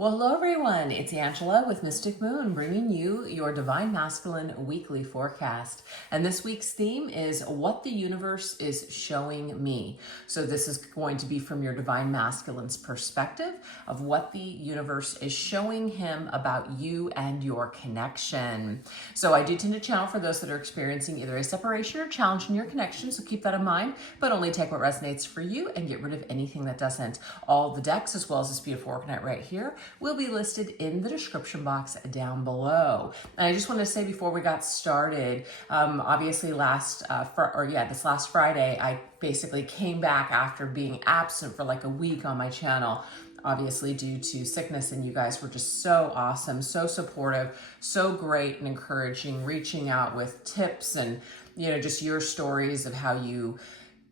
Well, hello everyone. It's Angela with Mystic Moon bringing you your Divine Masculine weekly forecast. And this week's theme is what the universe is showing me. So this is going to be from your Divine Masculine's perspective of what the universe is showing him about you and your connection. So I do tend to channel for those that are experiencing either a separation or challenge in your connection. So keep that in mind, but only take what resonates for you and get rid of anything that doesn't. All the decks, as well as this beautiful arcanite right here, will be listed in the description box down below. And I just want to say before we got started, obviously this last Friday, I basically came back after being absent for like a week on my channel, obviously due to sickness, and you guys were just so awesome, so supportive, so great and encouraging, reaching out with tips and, just your stories of how you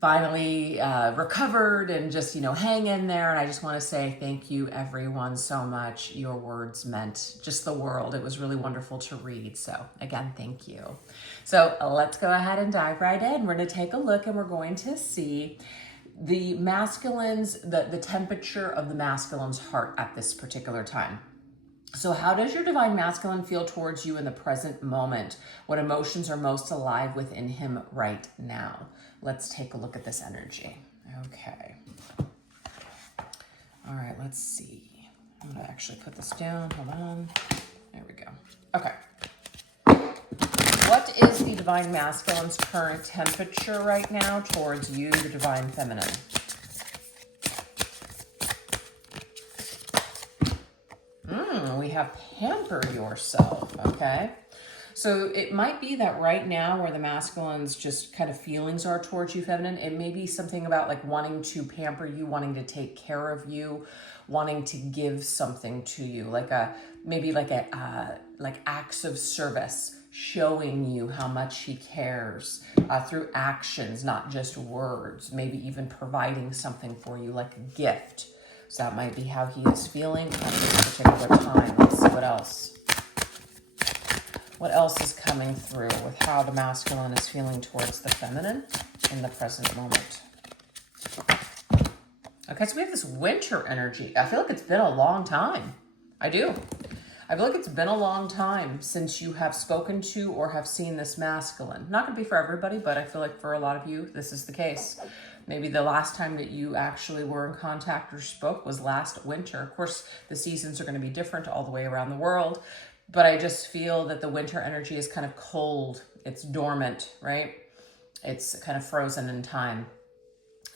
finally recovered and just, hang in there. And I just want to say thank you everyone so much. Your words meant just the world. It was really wonderful to read. So again, thank you. So let's go ahead and dive right in. We're going to take a look and we're going to see the masculines, the temperature of the masculine's heart at this particular time. So how does your divine masculine feel towards you in the present moment? What emotions are most alive within him right now? Let's take a look at this energy. Okay. All right, let's see. I'm gonna actually put this down, hold on. There we go. Okay. What is the divine masculine's current temperature right now towards you, the divine feminine? We have pamper yourself, okay? So it might be that right now where the masculine's just kind of feelings are towards you, feminine, it may be something about like wanting to pamper you, wanting to take care of you, wanting to give something to you, like acts of service, showing you how much he cares through actions, not just words, maybe even providing something for you like a gift. So that might be how he is feeling at this particular time. Let's see what else. What else is coming through with how the masculine is feeling towards the feminine in the present moment? Okay, so we have this winter energy. I feel like it's been a long time. I do. I feel like it's been a long time since you have spoken to or have seen this masculine. Not going to be for everybody, but I feel like for a lot of you, this is the case. Maybe the last time that you actually were in contact or spoke was last winter. Of course, the seasons are going to be different all the way around the world, but I just feel that the winter energy is kind of cold. It's dormant, right? It's kind of frozen in time.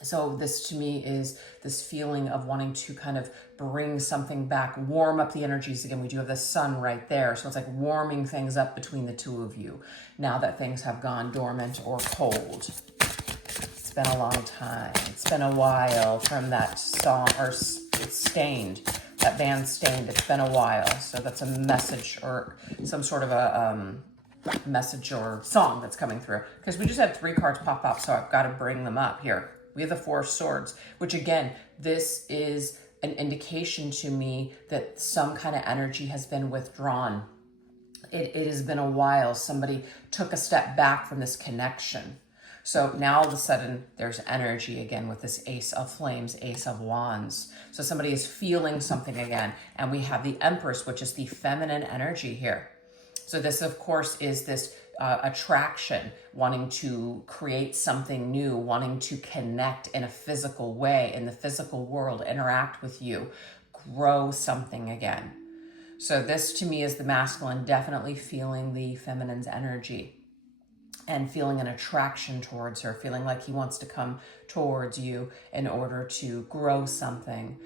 So this to me is this feeling of wanting to kind of bring something back, warm up the energies again. We do have the sun right there. So it's like warming things up between the two of you now that things have gone dormant or cold. It's been a long time. It's been a while from that song, or it's Stained, that band Stained. It's been a while. So that's a message or some sort of a message or song that's coming through. Because we just had 3 cards pop up, so I've got to bring them up here. We have the 4 swords, which again, this is an indication to me that some kind of energy has been withdrawn. It has been a while. Somebody took a step back from this connection. So now all of a sudden there's energy again with this Ace of Flames, Ace of Wands. So somebody is feeling something again. And we have the Empress, which is the feminine energy here. So this, of course, is this attraction, wanting to create something new, wanting to connect in a physical way, in the physical world, interact with you, grow something again. So this to me is the masculine definitely feeling the feminine's energy and feeling an attraction towards her, feeling like he wants to come towards you in order to grow something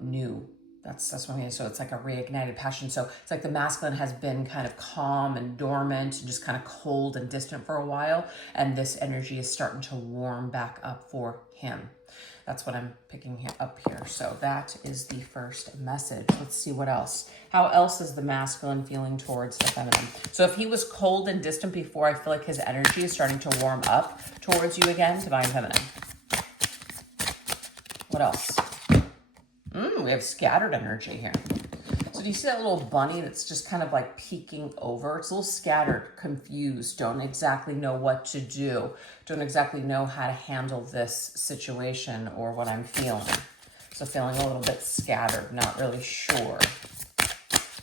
new. That's what I mean. So it's like a reignited passion. So it's like the masculine has been kind of calm and dormant and just kind of cold and distant for a while. And this energy is starting to warm back up for him. That's what I'm picking up here. So that is the first message. Let's see what else. How else is the masculine feeling towards the feminine? So if he was cold and distant before, I feel like his energy is starting to warm up towards you again, divine feminine. What else? We have scattered energy here. So do you see that little bunny that's just kind of like peeking over? It's a little scattered, confused, don't exactly know what to do, don't exactly know how to handle this situation or what I'm feeling. So feeling a little bit scattered, not really sure.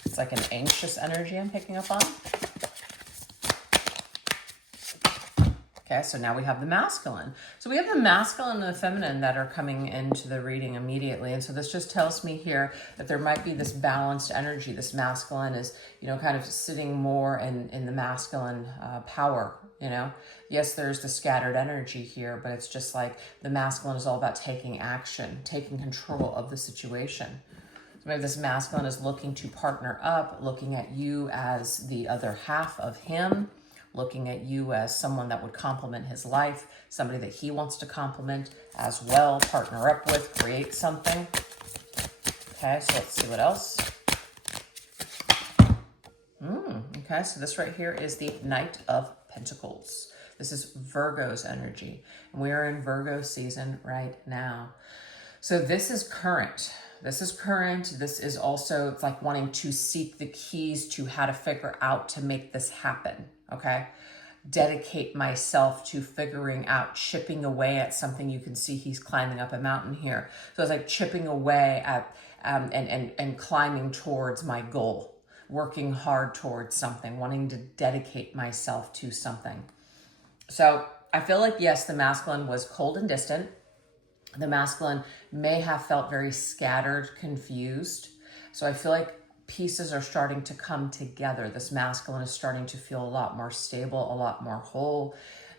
It's like an anxious energy I'm picking up on. Okay, so now we have the masculine. So we have the masculine and the feminine that are coming into the reading immediately. And so this just tells me here that there might be this balanced energy. This masculine is, you know, kind of sitting more in the masculine power, you know. Yes, there's the scattered energy here, but it's just like the masculine is all about taking action, taking control of the situation. So maybe this masculine is looking to partner up, looking at you as the other half of him, looking at you as someone that would complement his life, somebody that he wants to complement as well, partner up with, create something. Okay, so let's see what else. Okay, so this right here is the Knight of Pentacles. This is Virgo's energy, and we are in Virgo season right now. So this is current. This is current. This is also, it's like wanting to seek the keys to how to figure out to make this happen, okay? Dedicate myself to figuring out, chipping away at something. You can see he's climbing up a mountain here. So it's like chipping away at and climbing towards my goal, working hard towards something, wanting to dedicate myself to something. So I feel like, yes, the masculine was cold and distant. The masculine may have felt very scattered, confused. So I feel like pieces are starting to come together. This masculine is starting to feel a lot more stable, a lot more whole.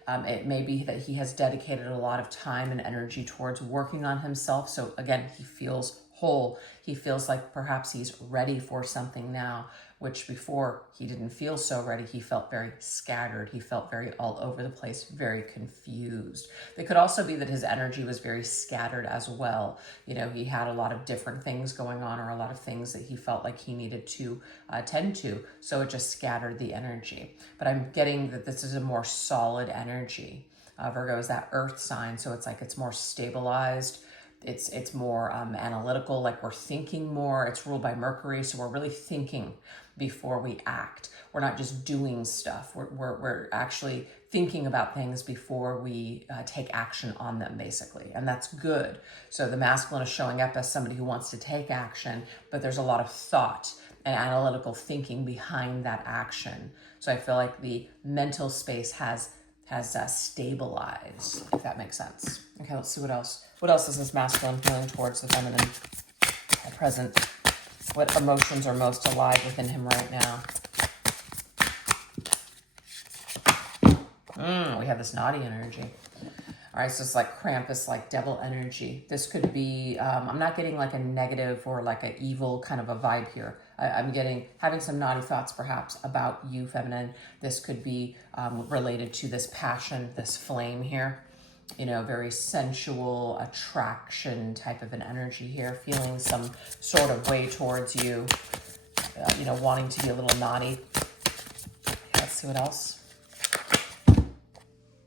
It may be that he has dedicated a lot of time and energy towards working on himself. So again, he feels whole. He feels like perhaps he's ready for something now, which before he didn't feel so ready. He felt very scattered. He felt very all over the place, very confused. It could also be that his energy was very scattered as well. You know, he had a lot of different things going on, or a lot of things that he felt like he needed to tend to. So it just scattered the energy. But I'm getting that this is a more solid energy. Virgo is that earth sign. So it's like it's more stabilized. It's more analytical, like we're thinking more. It's ruled by Mercury, so we're really thinking before we act. We're not just doing stuff. We're actually thinking about things before we take action on them, basically, and that's good. So the masculine is showing up as somebody who wants to take action, but there's a lot of thought and analytical thinking behind that action. So I feel like the mental space has stabilized, if that makes sense. Okay, let's see what else. What else is this masculine feeling towards the feminine at present? What emotions are most alive within him right now? We have this naughty energy. All right, so it's like Krampus, like devil energy. This could be, I'm not getting like a negative or like an evil kind of a vibe here. I'm having some naughty thoughts perhaps about you, feminine. This could be related to this passion, this flame here. You know, very sensual attraction type of an energy here, feeling some sort of way towards you, you know, wanting to be a little naughty. Let's see what else.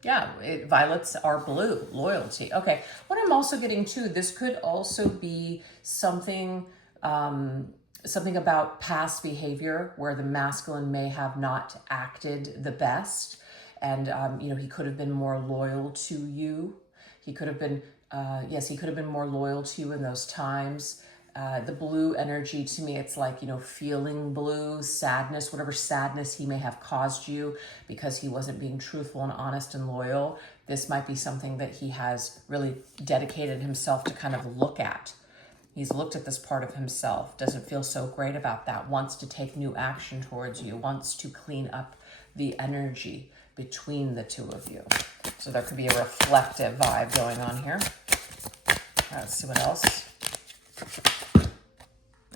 Yeah, violets are blue, loyalty. Okay, what I'm also getting too, this could also be something, something about past behavior where the masculine may have not acted the best. And, you know, he could have been more loyal to you. He could have been, yes, he could have been more loyal to you in those times. The blue energy to me, it's like, you know, feeling blue, sadness, whatever sadness he may have caused you because he wasn't being truthful and honest and loyal. This might be something that he has really dedicated himself to kind of look at. He's looked at this part of himself, doesn't feel so great about that, wants to take new action towards you, wants to clean up the energy between the two of you. So there could be a reflective vibe going on here. Let's see what else.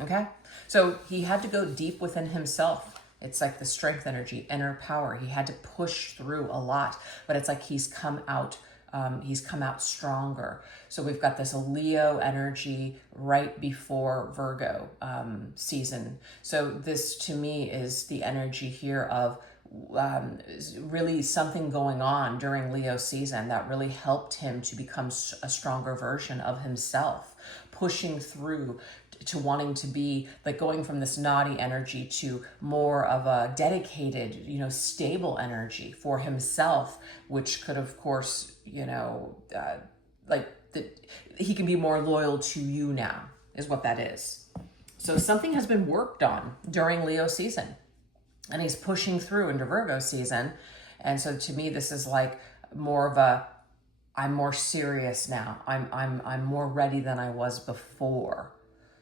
Okay, so he had to go deep within himself. It's like the strength energy, inner power. He had to push through a lot, but it's like he's come out stronger. So we've got this Leo energy right before Virgo season. So this to me is the energy here of really something going on during Leo season that really helped him to become a stronger version of himself, pushing through to wanting to be like going from this naughty energy to more of a dedicated, you know, stable energy for himself, which could of course, you know, like that he can be more loyal to you now, is what that is. So something has been worked on during Leo season, and he's pushing through into Virgo season. And so to me, this is like more of a, I'm more serious now. I'm more ready than I was before.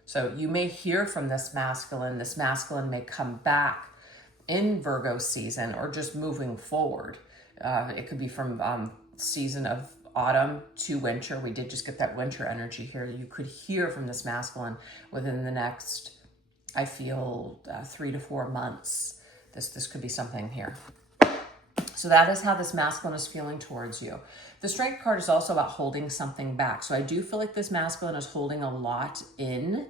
So you may hear from this masculine. This masculine may come back in Virgo season or just moving forward. It could be from season of autumn to winter. We did just get that winter energy here. You could hear from this masculine within the next, I feel, 3 to 4 months. This could be something here. So that is how this masculine is feeling towards you. The Strength card is also about holding something back. So I do feel like this masculine is holding a lot in,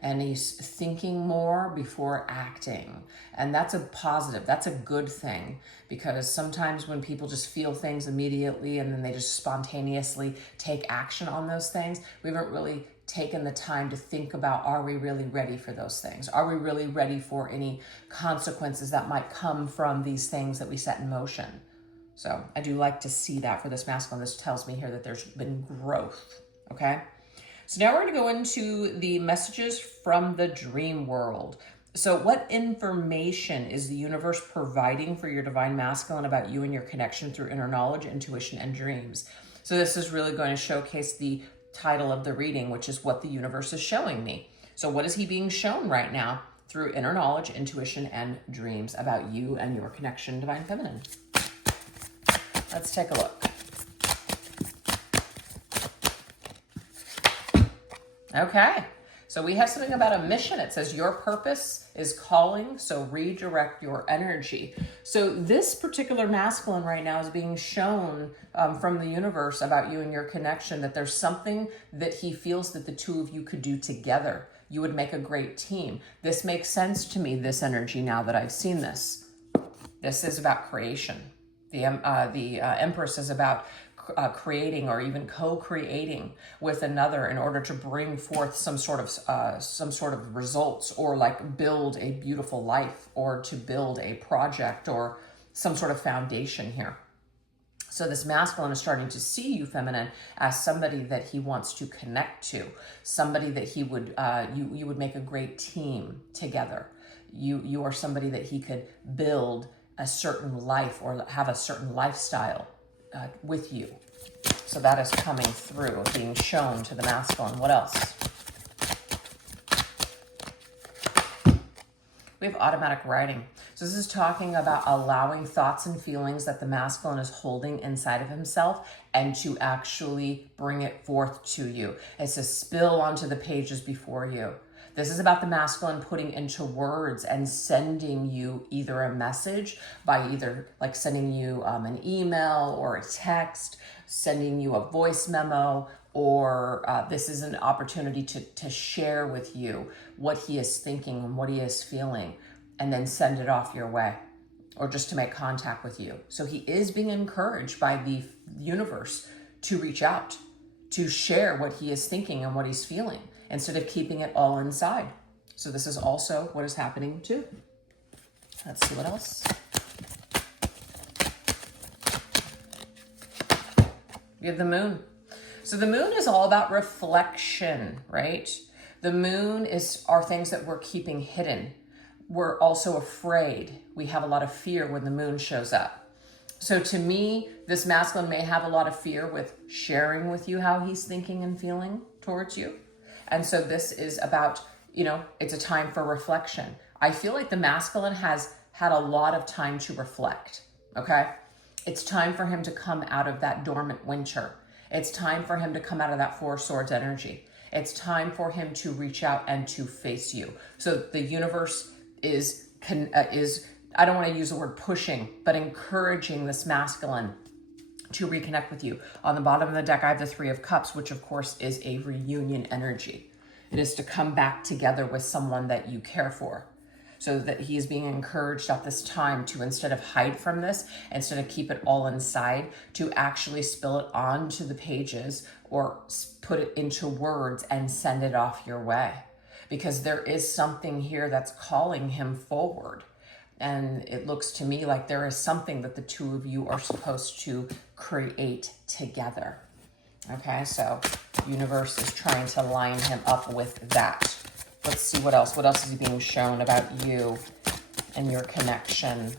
and he's thinking more before acting. And that's a positive, that's a good thing, because sometimes when people just feel things immediately and then they just spontaneously take action on those things, we haven't really taken the time to think about, are we really ready for those things? Are we really ready for any consequences that might come from these things that we set in motion? So I do like to see that for this masculine. This tells me here that there's been growth, okay? So now we're going to go into the messages from the dream world. So what information is the universe providing for your divine masculine about you and your connection through inner knowledge, intuition, and dreams? So this is really going to showcase the title of the reading, which is what the universe is showing me. So what is he being shown right now through inner knowledge, intuition, and dreams about you and your connection, divine feminine? Let's take a look. Okay, so we have something about a mission. It says your purpose is calling, so redirect your energy. So this particular masculine right now is being shown from the universe about you and your connection, that there's something that he feels that the two of you could do together. You would make a great team. This makes sense to me, this energy, now that I've seen this. This is about creation. The Empress is about creating or even co-creating with another in order to bring forth some sort of results, or like build a beautiful life, or to build a project or some sort of foundation here. So this masculine is starting to see you, feminine, as somebody that he wants to connect to, somebody that he would you would make a great team together. You are somebody that he could build a certain life or have a certain lifestyle with you. So that is coming through, being shown to the masculine. What else? We have automatic writing. So this is talking about allowing thoughts and feelings that the masculine is holding inside of himself and to actually bring it forth to you. It says spill onto the pages before you. This is about the masculine putting into words and sending you either a message by either like sending you an email or a text, sending you a voice memo, or this is an opportunity to share with you what he is thinking and what he is feeling, and then send it off your way, or just to make contact with you. So he is being encouraged by the universe to reach out, to share what he is thinking and what he's feeling, instead of keeping it all inside. So this is also what is happening too. Let's see what else. We have the moon. So the moon is all about reflection, right? The moon are things that we're keeping hidden. We're also afraid. We have a lot of fear when the moon shows up. So to me, this masculine may have a lot of fear with sharing with you how he's thinking and feeling towards you. And so this is about, it's a time for reflection. I feel like the masculine has had a lot of time to reflect, okay? It's time for him to come out of that dormant winter. It's time for him to come out of that Four Swords energy. It's time for him to reach out and to face you. So the universe is I don't want to use the word pushing, but encouraging this masculine to reconnect with you. On the bottom of the deck, I have the Three of Cups, which of course is a reunion energy. It is to come back together with someone that you care for. So that he is being encouraged at this time to, instead of hide from this, instead of keep it all inside, to actually spill it onto the pages or put it into words and send it off your way. Because there is something here that's calling him forward. And it looks to me like there is something that the two of you are supposed to create together. Okay, so Universe is trying to line him up with that. Let's see what else. What else is being shown about you and your connection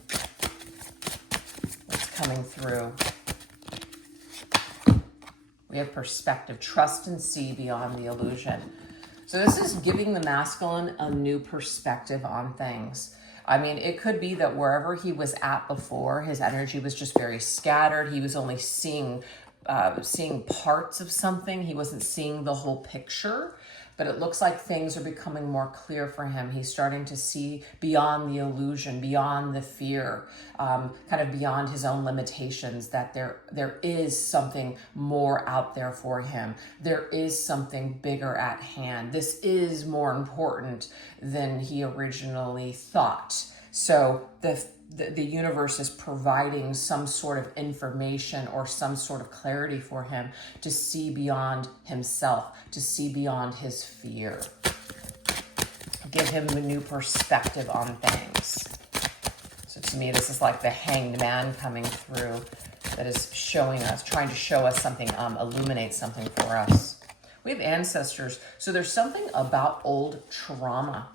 that's coming through? We have perspective. Trust and see beyond the illusion. So this is giving the masculine a new perspective on things. I mean, it could be that wherever he was at before, his energy was just very scattered. He was only seeing parts of something. He wasn't seeing the whole picture. But it looks like things are becoming more clear for him. He's starting to see beyond the illusion, beyond the fear, kind of beyond his own limitations, that there is something more out there for him. There is something bigger at hand. This is more important than he originally thought. So the universe is providing some sort of information or some sort of clarity for him to see beyond himself, to see beyond his fear. Give him a new perspective on things. So to me, this is like the hanged man coming through that is showing us, trying to show us something, illuminate something for us. We have ancestors. So there's something about old trauma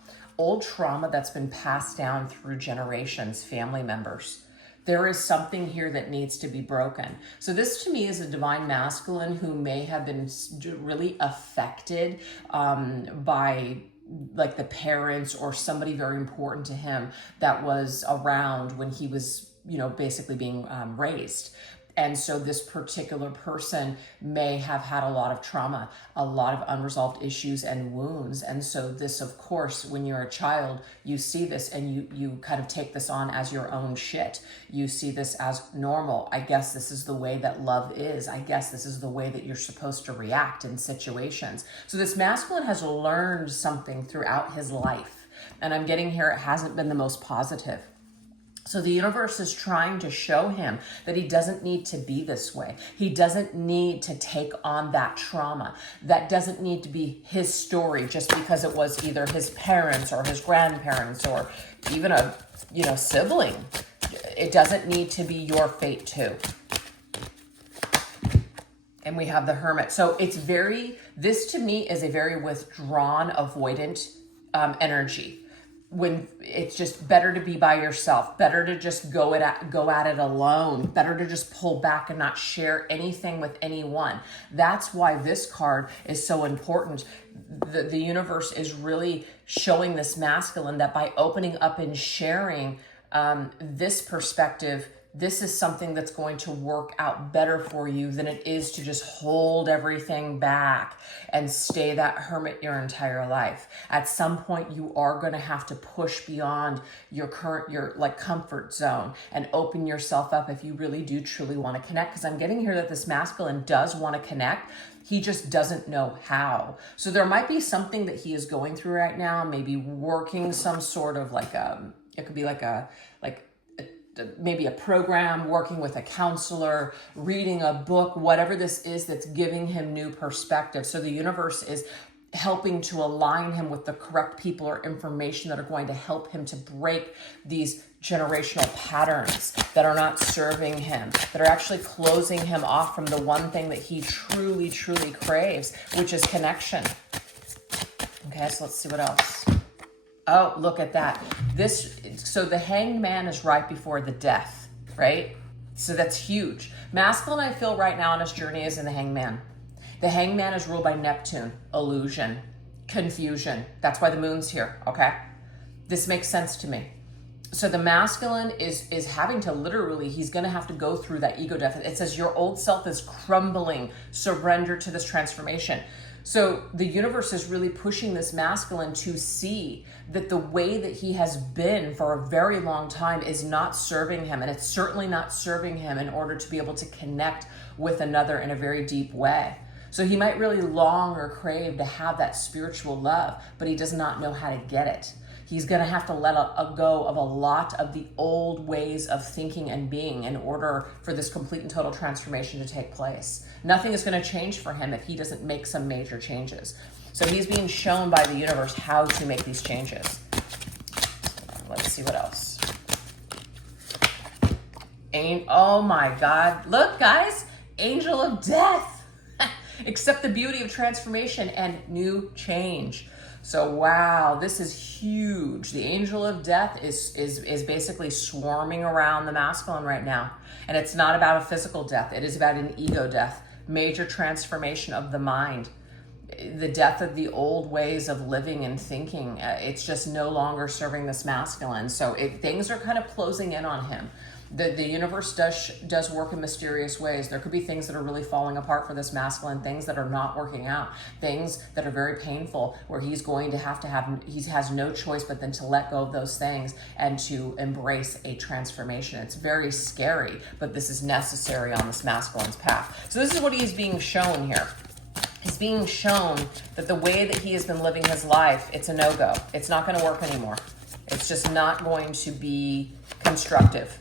that's been passed down through generations, family members. There is something here that needs to be broken. So this to me is a divine masculine who may have been really affected by like the parents or somebody very important to him that was around when he was, basically being raised. And so this particular person may have had a lot of trauma, a lot of unresolved issues and wounds. And so this, of course, when you're a child, you see this and you kind of take this on as your own shit. You see this as normal. I guess this is the way that love is. I guess this is the way that you're supposed to react in situations. So this masculine has learned something throughout his life. And I'm getting here, it hasn't been the most positive. So the universe is trying to show him that he doesn't need to be this way. He doesn't need to take on that trauma. That doesn't need to be his story just because it was either his parents or his grandparents or even a, sibling. It doesn't need to be your fate too. And we have the Hermit. So this to me is a very withdrawn, avoidant energy. When it's just better to be by yourself, better to just go at it alone, better to just pull back and not share anything with anyone. That's why this card is so important. The universe is really showing this masculine that by opening up and sharing this perspective, this is something that's going to work out better for you than it is to just hold everything back and stay that hermit your entire life. At some point, you are going to have to push beyond your comfort zone and open yourself up if you really do truly want to connect. Because I'm getting here that this masculine does want to connect. He just doesn't know how. So there might be something that he is going through right now, maybe working some sort of it could be maybe a program, working with a counselor, reading a book, whatever this is that's giving him new perspective. So the universe is helping to align him with the correct people or information that are going to help him to break these generational patterns that are not serving him, that are actually closing him off from the one thing that he truly, truly craves, which is connection. Okay, so let's see what else. Oh, look at that. So the hanged man is right before the death, right? So that's huge. Masculine, I feel right now on his journey is in the hanged man. The hanged man is ruled by Neptune, illusion, confusion. That's why the moon's here, okay? This makes sense to me. So the masculine is having to literally, he's going to have to go through that ego death. It says your old self is crumbling. Surrender to this transformation. So the universe is really pushing this masculine to see that the way that he has been for a very long time is not serving him. And it's certainly not serving him in order to be able to connect with another in a very deep way. So he might really long or crave to have that spiritual love, but he does not know how to get it. He's going to have to let go of a lot of the old ways of thinking and being in order for this complete and total transformation to take place. Nothing is going to change for him if he doesn't make some major changes. So he's being shown by the universe how to make these changes. Let's see what else. Oh my God. Look, guys. Angel of Death. Accept the beauty of transformation and new change. So wow, this is huge. The angel of death is basically swarming around the masculine right now. And it's not about a physical death. It is about an ego death. Major transformation of the mind. The death of the old ways of living and thinking. It's just no longer serving this masculine. So things are kind of closing in on him. The universe does work in mysterious ways. There could be things that are really falling apart for this masculine, things that are not working out, things that are very painful, where he's going to have, he has no choice but then to let go of those things and to embrace a transformation. It's very scary, but this is necessary on this masculine's path. So this is what he is being shown here. He's being shown that the way that he has been living his life, it's a no-go. It's not going to work anymore. It's just not going to be constructive.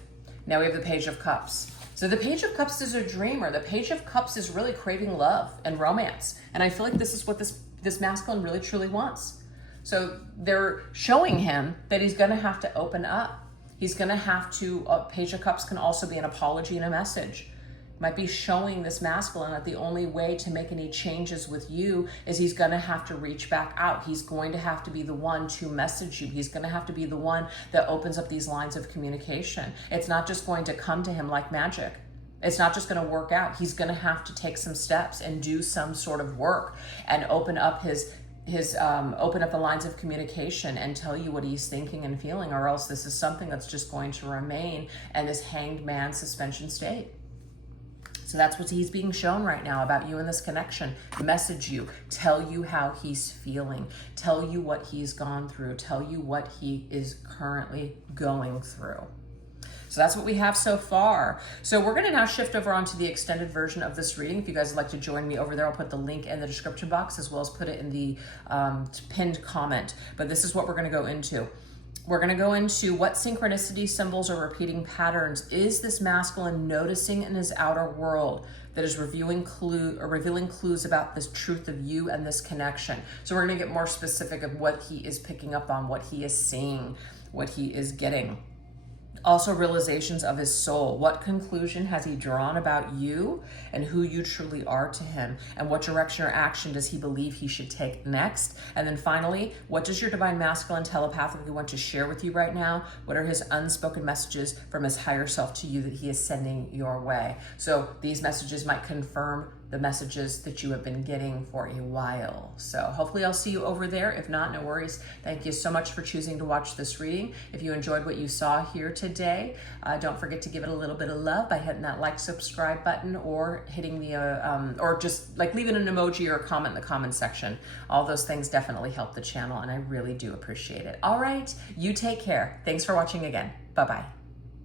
Now we have the Page of Cups. So the Page of Cups is a dreamer. The Page of Cups is really craving love and romance. And I feel like this is what this masculine really truly wants. So they're showing him that he's going to have to open up. He's going to have to, Page of Cups can also be an apology and a message. Might be showing this masculine that the only way to make any changes with you is he's going to have to reach back out. He's going to have to be the one to message you. He's going to have to be the one that opens up these lines of communication. It's not just going to come to him like magic. It's not just going to work out. He's going to have to take some steps and do some sort of work and open up open up the lines of communication and tell you what he's thinking and feeling, or else this is something that's just going to remain in this hanged man suspension state. So that's what he's being shown right now about you and this connection. Message you, tell you how he's feeling, tell you what he's gone through, tell you what he is currently going through. So that's what we have so far. So we're going to now shift over onto the extended version of this reading. If you guys would like to join me over there, I'll put the link in the description box as well as put it in the pinned comment. But this is what we're going to go into. We're going to go into what synchronicity, symbols, or repeating patterns is this masculine noticing in his outer world that is revealing clues about this truth of you and this connection. So we're going to get more specific of what he is picking up on, what he is seeing, what he is getting. Also realizations of his soul. What conclusion has he drawn about you and who you truly are to him? And what direction or action does he believe he should take next? And then finally, what does your divine masculine telepathically want to share with you right now? What are his unspoken messages from his higher self to you that he is sending your way? So these messages might confirm the messages that you have been getting for a while. So hopefully I'll see you over there. If not, no worries. Thank you so much for choosing to watch this reading. If you enjoyed what you saw here today, don't forget to give it a little bit of love by hitting that like, subscribe button, or hitting the, or just like leaving an emoji or a comment in the comment section. All those things definitely help the channel, and I really do appreciate it. All right, you take care. Thanks for watching again. Bye-bye.